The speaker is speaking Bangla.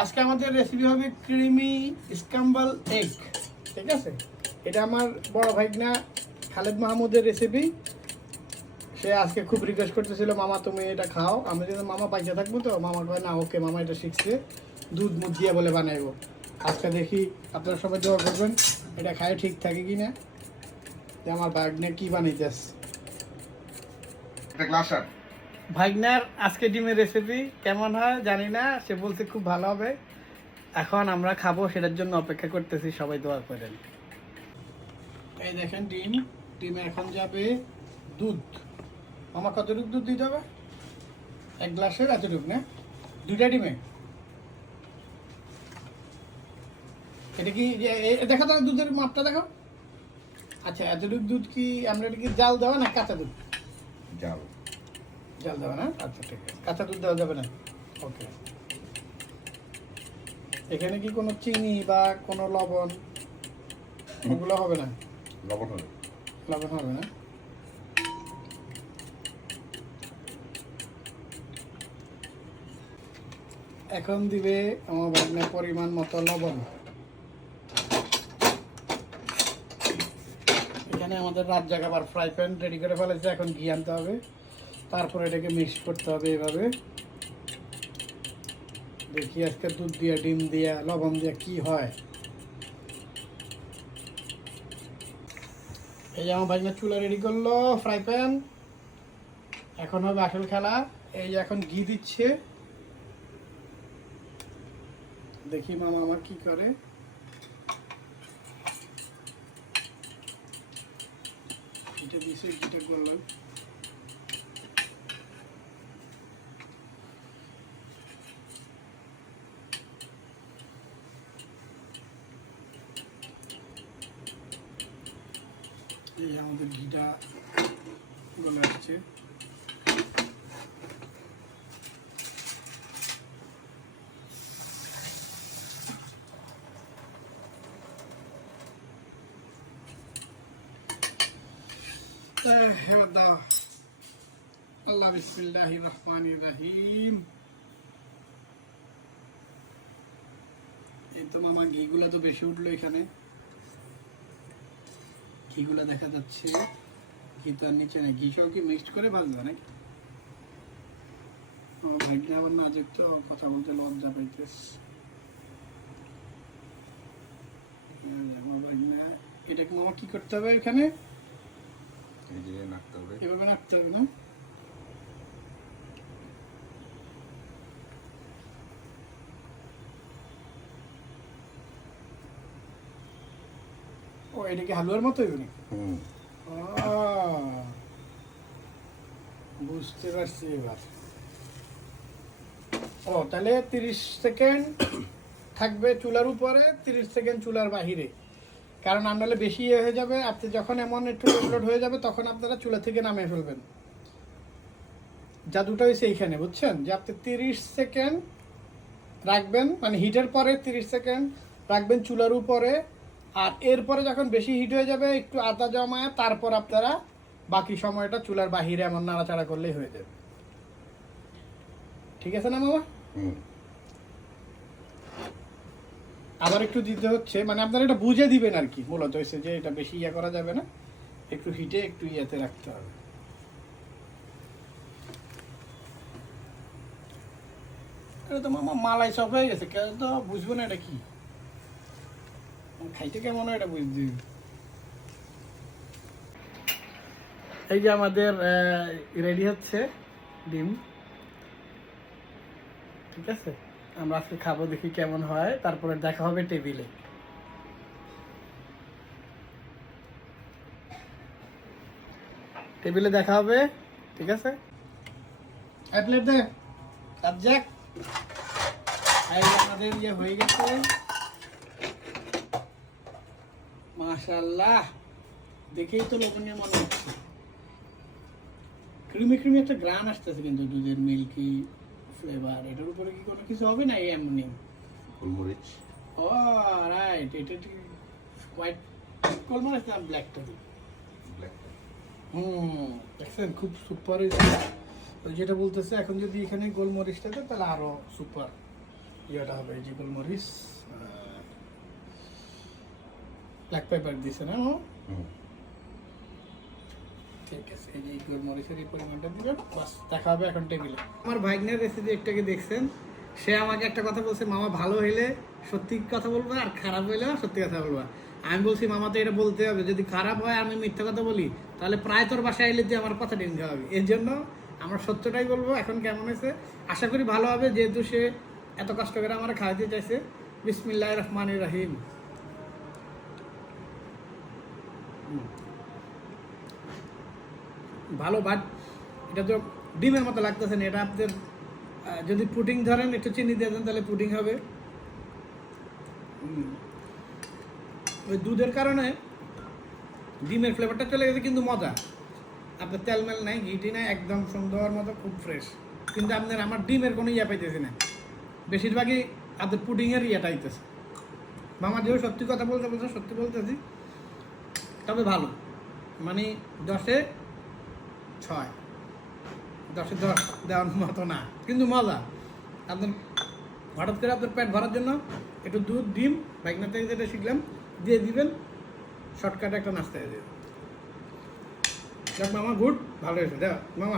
আজকে আমাদের রেসিপি হবে ক্রিমি স্ক্র্যাম্বল এগ। ঠিক আছে, এটা আমার বড় ভাইগনা খালেদ মাহমুদের রেসিপি। সে আজকে খুব রিকোয়েস্ট করতেছিল, মামা তুমি এটা খাও। আমি যদি মামা পাইতে থাকবো তো মামা কয় না, ওকে মামা এটা শিখছে, দুধ মুধ দিয়ে বলে বানাইবো। আজকে দেখি আপনারা সবাই দোয়া করবেন এটা খায় ঠিক থাকে কি না, যে আমার ভাইগনা কি বানাইতেছে। ভাইগনার আজকে ডিমের রেসিপি কেমন হয় জানি না, সে বলতে খুব ভালো হবে। এখন আমরা খাবো, সেটার জন্য অপেক্ষা করতেছি, সবাই দোয়া করেন। এই দেখেন ডিমে এখন যাবে দুধ। আমার কতটুকু দুধ দিতে হবে? 1 গ্লাসের এতটুকু না, 2টা ডিমে। এটা কি দেখো তো, দুধের মাপটা দেখো। আচ্ছা, এতটুকু দুধ কি আমরা এটা কি জাল দেওয়া না কাঁচা দুধ? জাল দেওয়া না, আচ্ছা ঠিক আছে, কাঁচা দুধ দেওয়া যাবে না। ওকে, এখানে কি কোনো চিনি বা কোনো লবণ ওগুলো হবে না? লবণ হবে না। এখন দিবে আমার ভাগ্নে পরিমাণ মতো লবণ। এখানে আমাদের রাত জাগাবার ফ্রাই প্যান রেডি করে ফেলেছে, এখন ঘি আনতে হবে, তারপরে এটাকে মিক্স করতে হবে এভাবে। দেখি আজকে দুধ দিয়া ডিম দিয়া লবণ দিয়া কি হয়। এই যে আমার ভাগ্নে চুলা রেডি করলো, ফ্রাই প্যান। এখন হবে আসল খেলা। এই যে এখন ঘি দিচ্ছে, দেখি মামা আমার কি করে। ঘিটা দিছে, ঘিটা করলাম। এই আমাদের ঘিটা গলে আসছে। আল্লাহ বিসমিল্লাহির রহমানির রহিম। এই তো মামা ঘিগুলা তো বেশি উঠলো এখানে, ঘিগুলা দেখা যাচ্ছে। ঘি তো আর নিচে নেই, ঘি সহ কি মিক্সড করে ভাজবে নাকি? আমার ভাগ্নে আবার না দেখতো, কথা বলতে লজ্জা পাইতেস। আমার ভাগ্নে এটাকে মামা কি করতে হবে এখানে? এভাবে নাড়তে হবে না? ও, এটা কি হালুয়ার মতো হইবে না? বুঝতে পারছি এবার। ও, তাহলে 30 সেকেন্ড থাকবে চুলার উপরে, 30 সেকেন্ড চুলার বাহিরে। কারণ আন্দালে বেশি হয়ে যাবে, আপনি যখন এমন একটু লোড হয়ে যাবে তখন আপনারা চুলা থেকে নামিয়ে ফেলবেন। জাদুটা হয়েছে এইখানে, বুঝছেন? যে আপনি 30 সেকেন্ড রাখবেন, মানে হিটের পরে 30 সেকেন্ড রাখবেন চুলার উপরে। আর এরপরে যখন বেশি হিট হয়ে যাবে একটু আদা জমায়, তারপর আপনারা বাকি সময়টা চুলার বাহিরে এমন নাড়াচাড়া করলেই হয়ে যাবে। ঠিক আছে না মামা? আবার একটু দিতে হচ্ছে, মানে আপনারা এটা বুঝে দিবেন আর কি, মূলত হয়েছে যে এটা বেশি ইয়া করা যাবে না, একটু হিটে একটু ইয়াতে রাখতে হবে। এটা তো মামা মালাই সব হয়ে গেছে, কেউ তো বুঝবো না এটা কি খাইতে কেমন হয়, এটা বুঝতে। এই যে আমাদের রেডি হচ্ছে ডিম। ঠিক আছে, আমরা আজকে খাবো, দেখি কেমন হয়, তারপরে দেখা হবে টেবিলে। টেবিলে দেখা হবে, ঠিক আছে? এক প্লেট দে সাবজেক্ট। আমাদের ইয়ে হয়ে গেছে, মাশাআল্লাহ, দেখেই তো লোভনীয় মনে হচ্ছে। ক্রিমি ক্রিমি একটা গ্রান আসতেছে, কিন্তু দুধের মিল্কি ফ্লেভার। এটার উপরে কি কোনো কিছু হবে না? এমনি গোলমরিচ। ও রাইট, এটা হোয়াইট গোলমরিচ না ব্ল্যাকটা দিই। দেখছেন খুব সুপার হয়েছে। যেটা বলতেছে এখন যদি এখানে গোলমরিচটা দেয় তাহলে আরো সুপার। ইয়েটা হবে এই যে গোলমরিচ ব্ল্যাক পেপার দিছে না মামা? ঠিক আছে, এই যে গোলমরিচের এই পরিমাণটা দিবেন, বাস দেখা হবে এখন টেবিলে। আমার ভাগ্নের রেসিপি একটাকে দেখছেন, সে আমাকে একটা কথা বলছে, মামা ভালো হইলে সত্যি কথা বলবা আর খারাপ হইলে সত্যি কথা বলবা। আমি বলছি মামা তো এটা বলতে হবে, যদি খারাপ হয় আমি মিথ্যা কথা বলি তাহলে প্রায় তোর বাসায় এলে দিয়ে আমার কথা নিতে হবে। এর জন্য আমরা সত্যটাই বলবো। এখন কেমন হয়েছে আশা করি ভালো হবে, যেহেতু সে এত কষ্ট করে আমার খাওয়াতে চাইছে। বিসমিল্লাহির রহমানির রহিম। ভালো, বাট এটা তো ডিমের মতো লাগতেছে না। এটা আপনাদের যদি পুডিং ধরেন একটু চিনি দিয়ে দেন তাহলে পুডিং হবে। ওই দুধের কারণে ডিমের ফ্লেভারটা চলে গেছে, কিন্তু মজা। আপনার তেলমেল নাই, ঘিটি নাই, একদম সুন্দর মতো, খুব ফ্রেশ। কিন্তু আপনার আমার ডিমের কোনো ইয়ে পাইতেছি না, বেশিরভাগই আপনার পুডিংয়ের ইয়েটা আইতেছে। মামা যেও সত্যি কথা বলতে বলতে সত্যি বলতেছি, তবে ভালো, মানে 10-এ 6, 10-এ 10 দেওয়ার মতো না, কিন্তু মজা। আপনার হঠাৎ করে আপনার পেট ভরার জন্য একটু দুধ, ডিম, বাইকনা থেকে যেটা শিখলাম দিয়ে দিবেন, শর্টকাটে একটা নাস্তা হয়ে যাবে। মামা গুড, ভালো হয়েছে, দেখ মামা।